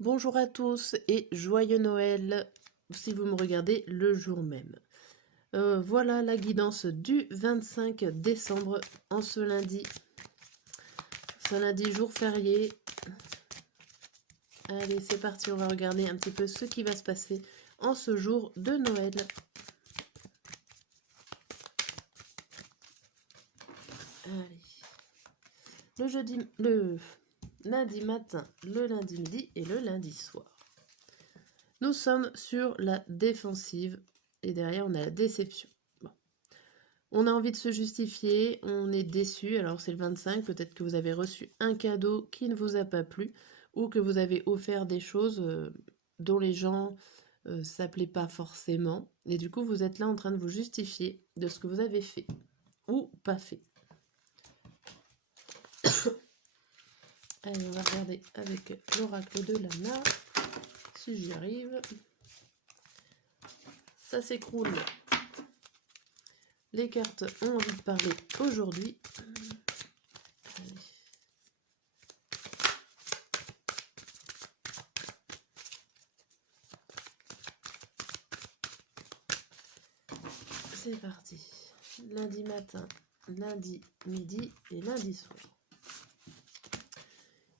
Bonjour à tous et joyeux Noël si vous me regardez le jour même. Voilà la guidance du 25 décembre en ce lundi. Jour férié. Allez, c'est parti, on va regarder un petit peu ce qui va se passer en ce jour de Noël. Allez. Le lundi matin, le lundi midi et le lundi soir. Nous sommes sur la défensive et derrière on a la déception. Bon. On a envie de se justifier, on est déçu, alors c'est le 25, peut-être que vous avez reçu un cadeau qui ne vous a pas plu ou que vous avez offert des choses dont les gens s'appelaient pas forcément et du coup vous êtes là en train de vous justifier de ce que vous avez fait ou pas fait. Allez, on va regarder avec l'oracle de Lana, si j'y arrive. Ça s'écroule. Les cartes ont envie de parler aujourd'hui. C'est parti. Lundi matin, lundi midi et lundi soir.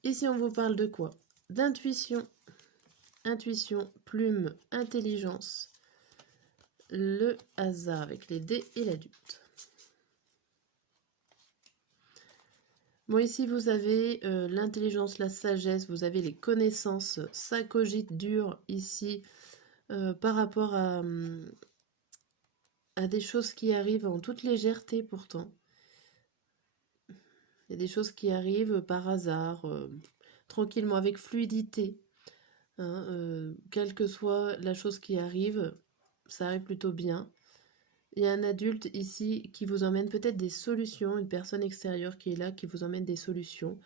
Ici, on vous parle de quoi? D'intuition. Intuition, plume, intelligence. Le hasard avec les dés et l'adulte. Bon, ici, vous avez l'intelligence, la sagesse, vous avez les connaissances. Ça cogite dur ici par rapport à des choses qui arrivent en toute légèreté pourtant. Il y a des choses qui arrivent par hasard, tranquillement, avec fluidité. Hein, quelle que soit la chose qui arrive, ça arrive plutôt bien. Il y a un adulte ici qui vous emmène peut-être des solutions, une personne extérieure qui est là, qui vous emmène des solutions.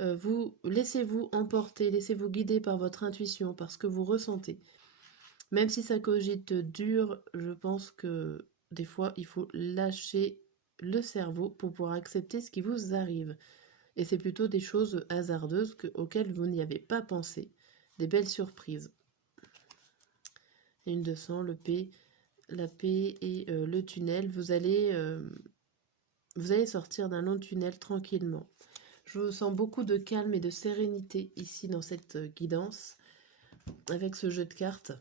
Vous laissez-vous emporter, laissez-vous guider par votre intuition, par ce que vous ressentez. Même si ça cogite dur, je pense que des fois, il faut lâcher le cerveau pour pouvoir accepter ce qui vous arrive. Et c'est plutôt des choses hasardeuses auxquelles vous n'y avez pas pensé. Des belles surprises. Une de sang, le P, la paix et le tunnel. Vous allez sortir d'un long tunnel tranquillement. Je sens beaucoup de calme et de sérénité ici dans cette guidance. Avec ce jeu de cartes.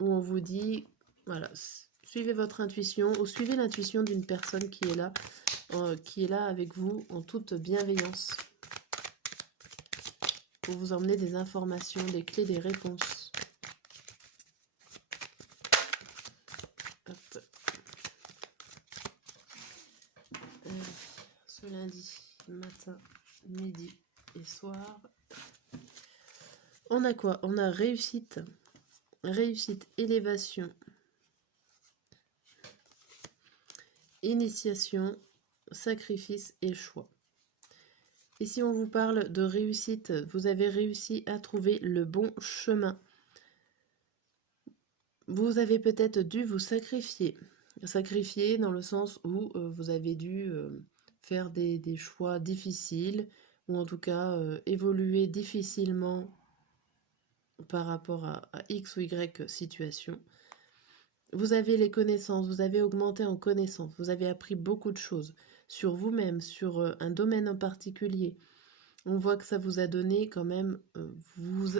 Où on vous dit, voilà, suivez votre intuition ou suivez l'intuition d'une personne qui est là avec vous en toute bienveillance pour vous emmener des informations, des clés, des réponses. Hop. Ce lundi matin, midi et soir. On a quoi? On a réussite, élévation, initiation, sacrifice et choix. Et si on vous parle de réussite, vous avez réussi à trouver le bon chemin. Vous avez peut-être dû vous sacrifier. Sacrifier dans le sens où vous avez dû faire des choix difficiles, ou en tout cas évoluer difficilement par rapport à X ou Y situation. Vous avez les connaissances, vous avez augmenté en connaissances, vous avez appris beaucoup de choses sur vous-même, sur un domaine en particulier. On voit que ça vous a donné quand même, vous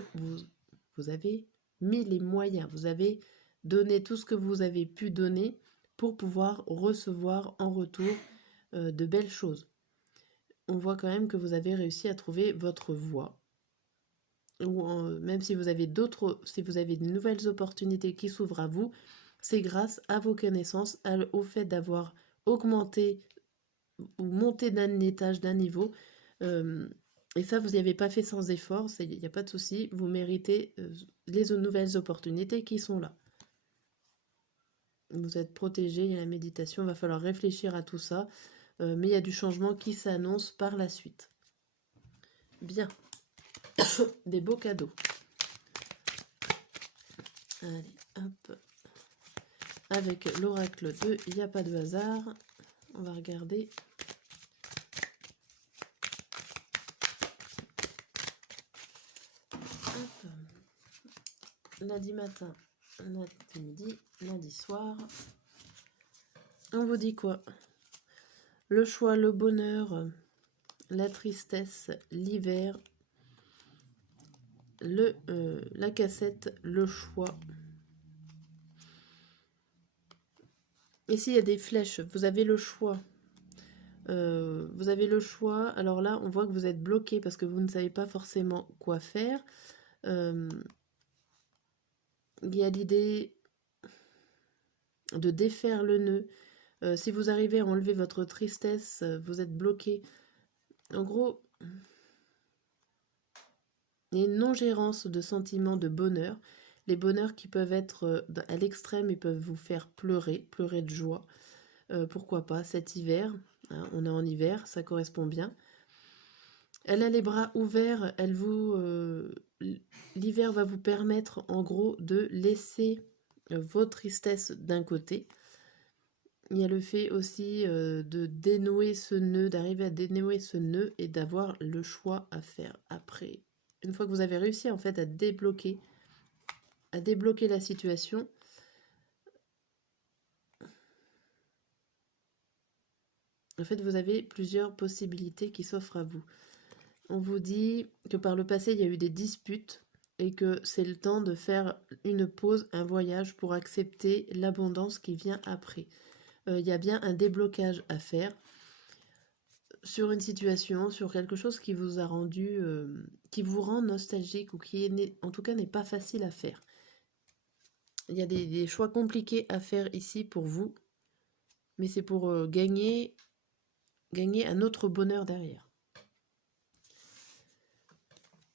avez mis les moyens, vous avez donné tout ce que vous avez pu donner pour pouvoir recevoir en retour de belles choses. On voit quand même que vous avez réussi à trouver votre voie. Ou même si vous avez de nouvelles opportunités qui s'ouvrent à vous, c'est grâce à vos connaissances, au fait d'avoir augmenté ou monté d'un étage, d'un niveau. Et ça, vous n'y avez pas fait sans effort, il n'y a pas de souci, vous méritez les nouvelles opportunités qui sont là. Vous êtes protégé, il y a la méditation, il va falloir réfléchir à tout ça, mais il y a du changement qui s'annonce par la suite. Bien, des beaux cadeaux. Allez, hop. Avec l'oracle 2, il n'y a pas de hasard. On va regarder. Hop. lundi matin, lundi midi, lundi soir. On vous dit quoi? Le choix, le bonheur, la tristesse, l'hiver, la cassette, le choix. Ici, il y a des flèches, vous avez le choix. Vous avez le choix. Alors là, on voit que vous êtes bloqué parce que vous ne savez pas forcément quoi faire. Il y a l'idée de défaire le nœud. Si vous arrivez à enlever votre tristesse, vous êtes bloqué. En gros, il y a une non-gérance de sentiments de bonheur. Les bonheurs qui peuvent être à l'extrême et peuvent vous faire pleurer, pleurer de joie. Pourquoi pas cet hiver, hein, on est en hiver, ça correspond bien. Elle a les bras ouverts, l'hiver va vous permettre en gros de laisser vos tristesses d'un côté. Il y a le fait aussi de dénouer ce nœud, d'arriver à dénouer ce nœud et d'avoir le choix à faire après. Une fois que vous avez réussi en fait à débloquer la situation, en fait vous avez plusieurs possibilités qui s'offrent à vous. On vous dit que par le passé il y a eu des disputes et que c'est le temps de faire une pause, un voyage pour accepter l'abondance qui vient après. Il y a bien un déblocage à faire sur une situation, sur quelque chose qui vous a rendu, qui vous rend nostalgique ou qui en tout cas n'est pas facile à faire. Il y a des choix compliqués à faire ici pour vous, mais c'est pour gagner un autre bonheur derrière.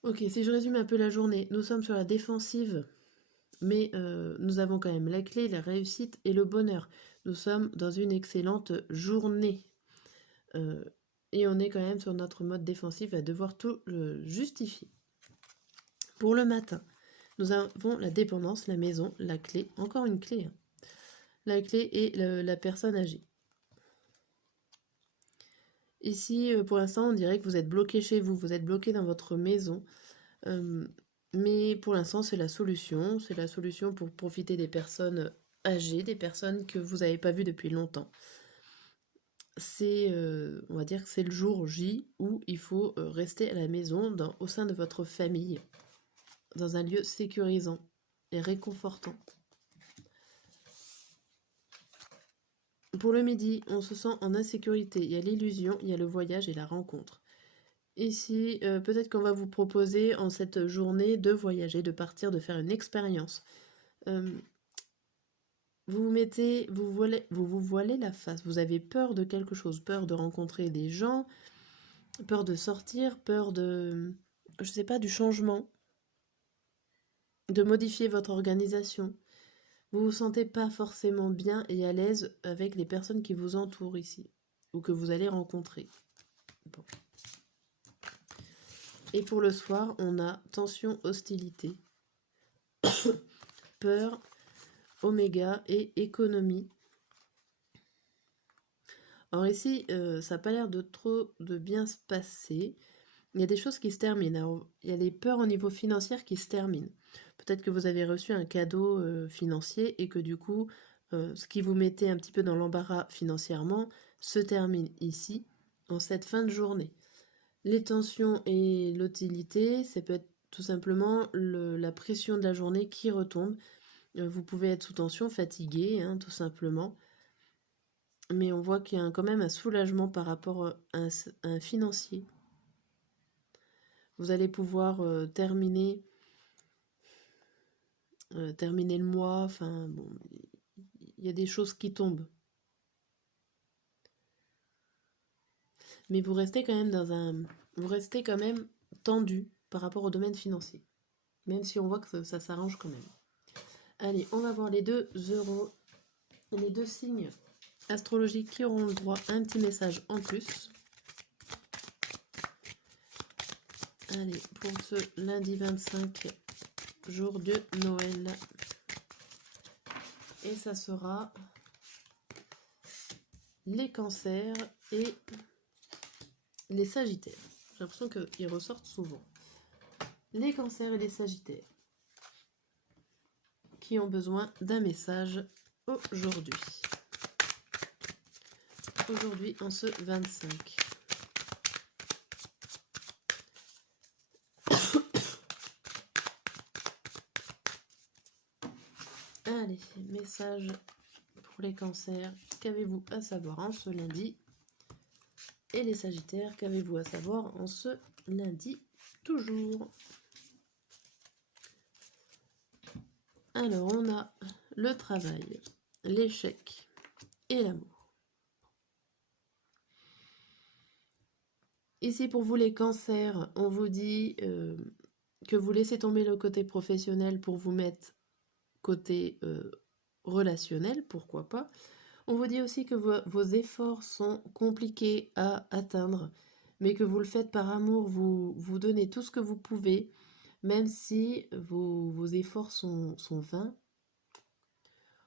Ok, si je résume un peu la journée, nous sommes sur la défensive, mais nous avons quand même la clé, la réussite et le bonheur. Nous sommes dans une excellente journée. Et on est quand même sur notre mode défensif à devoir tout justifier. Pour le matin, nous avons la dépendance, la maison, la clé, encore une clé. Hein. La clé et la personne âgée. Ici, pour l'instant, on dirait que vous êtes bloqué chez vous, vous êtes bloqué dans votre maison. Mais pour l'instant, c'est la solution. C'est la solution pour profiter des personnes âgées, des personnes que vous n'avez pas vues depuis longtemps. On va dire que c'est le jour J où il faut rester à la maison au sein de votre famille, dans un lieu sécurisant et réconfortant. Pour le midi, on se sent en insécurité. Il y a l'illusion, il y a le voyage et la rencontre. Ici, peut-être qu'on va vous proposer en cette journée de voyager, de partir, de faire une expérience. Vous vous voilez la face. Vous avez peur de quelque chose, peur de rencontrer des gens, peur de sortir, peur de, je sais pas, du changement, de modifier votre organisation. Vous vous sentez pas forcément bien et à l'aise avec les personnes qui vous entourent ici, ou que vous allez rencontrer. Bon. Et pour le soir, on a tension, hostilité, peur, oméga et économie. Alors ici, ça n'a pas l'air de trop de bien se passer. Il y a des choses qui se terminent. Alors, il y a des peurs au niveau financier qui se terminent. Peut-être que vous avez reçu un cadeau financier et que du coup, ce qui vous mettait un petit peu dans l'embarras financièrement se termine ici, en cette fin de journée. Les tensions et l'utilité, ça peut être tout simplement la pression de la journée qui retombe. Vous pouvez être sous tension, fatigué, hein, tout simplement. Mais on voit qu'il y a quand même un soulagement par rapport à un financier. Vous allez pouvoir terminer le mois. Enfin, bon, il y a des choses qui tombent. Mais vous restez quand même vous restez quand même tendu par rapport au domaine financier. Même si on voit que ça s'arrange quand même. Allez, on va voir les deux signes astrologiques qui auront le droit à un petit message en plus. Allez, pour ce lundi 25, jour de Noël. Et ça sera les cancers et les sagittaires. J'ai l'impression qu'ils ressortent souvent. Les cancers et les sagittaires. qui ont besoin d'un message aujourd'hui. Aujourd'hui, en ce 25. Allez, message pour les cancers. Qu'avez-vous à savoir en ce lundi? Et les sagittaires, qu'avez-vous à savoir en ce lundi toujours? Alors, on a le travail, l'échec et l'amour. Ici, pour vous les cancers, on vous dit que vous laissez tomber le côté professionnel pour vous mettre côté relationnel, pourquoi pas. On vous dit aussi que vos efforts sont compliqués à atteindre, mais que vous le faites par amour, vous donnez tout ce que vous pouvez, même si vos efforts sont vains.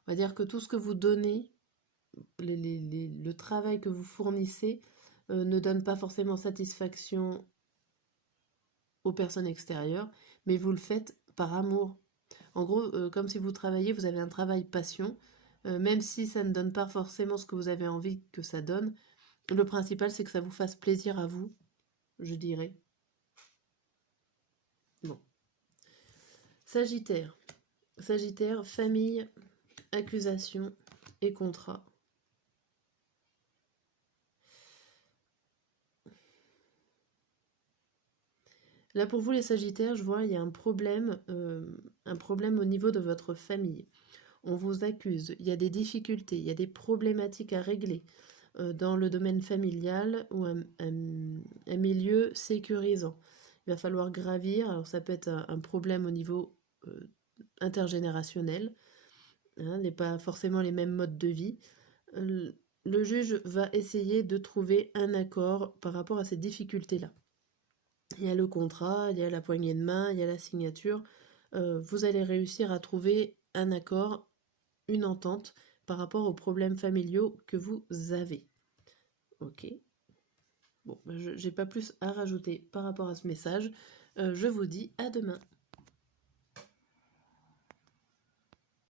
On va dire que tout ce que vous donnez, le travail que vous fournissez, ne donne pas forcément satisfaction aux personnes extérieures, mais vous le faites par amour. En gros, comme si vous travaillez, vous avez un travail passion, même si ça ne donne pas forcément ce que vous avez envie que ça donne. Le principal, c'est que ça vous fasse plaisir à vous, je dirais. Bon. Sagittaire. Sagittaire, famille, accusation et contrat. Là, pour vous, les Sagittaires, je vois, il y a un problème au niveau de votre famille. On vous accuse, il y a des difficultés, il y a des problématiques à régler dans le domaine familial ou un milieu sécurisant. Il va falloir gravir, alors ça peut être un problème au niveau intergénérationnel, n'est pas forcément les mêmes modes de vie. Le juge va essayer de trouver un accord par rapport à ces difficultés-là. Il y a le contrat, il y a la poignée de main, il y a la signature. Vous allez réussir à trouver un accord, une entente par rapport aux problèmes familiaux que vous avez. Ok. Bon, je n'ai pas plus à rajouter par rapport à ce message. Je vous dis à demain.